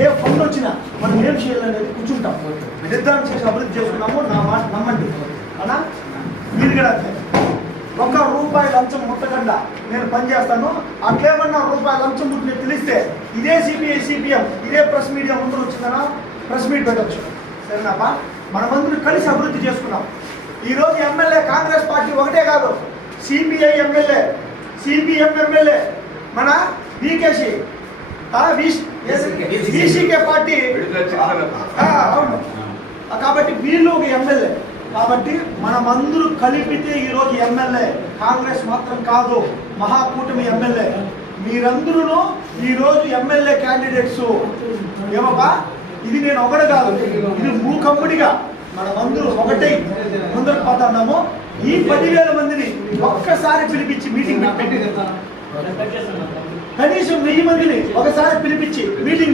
ఏ fund వచ్చినా మనం ఏం చేయాలనేది కూర్చుంటాం, నిర్ధారణ చేసి అభివృద్ధి చేసుకున్నాము. నా మాట నమ్మండి అన్నా. మీరు కూడా అంతే, ₹1 లంచం ముట్టకుండా నేను పనిచేస్తాను. అట్లేమన్నా రూపాయి లంచం ముట్టిన తెలిస్తే ఇదే సిపిఐ సిపిఎం ఇదే ప్రెస్ మీడియా ముందు వచ్చిందనా ప్రెస్ మీట్ పెట్టచ్చు. సరేనాపా, మనమందరూ కలిసి అభివృద్ధి చేసుకున్నాం. ఈరోజు ఎమ్మెల్యే కాంగ్రెస్ పార్టీ ఒకటే కాదు, సిపిఐ ఎమ్మెల్యే, సిపిఎం ఎమ్మెల్యే, మన బీకేసి బీసీకే పార్టీ. అవును, కాబట్టి వీళ్ళు ఒక ఎమ్మెల్యే. కాబట్టి మనమందరూ కలిపితే ఈరోజు ఎమ్మెల్యే. కాంగ్రెస్ మాత్రం కాదు, మహాకూటమి ఎమ్మెల్యే. మీరందరూ ఈరోజు ఎమ్మెల్యే క్యాండిడేట్స్. ఏమబ్బా, ఇది నేను ఒకటి కాదు, ఇది మూకమ్ముడిగా మనమందరూ ఒకటై ముందుకు పోతున్నాము. ఈ 10,000 మందిని ఒక్కసారి పిలిపించి మీటింగ్ పెట్టి, కనీసం 1000 మందిని ఒకసారి పిలిపించి మీటింగ్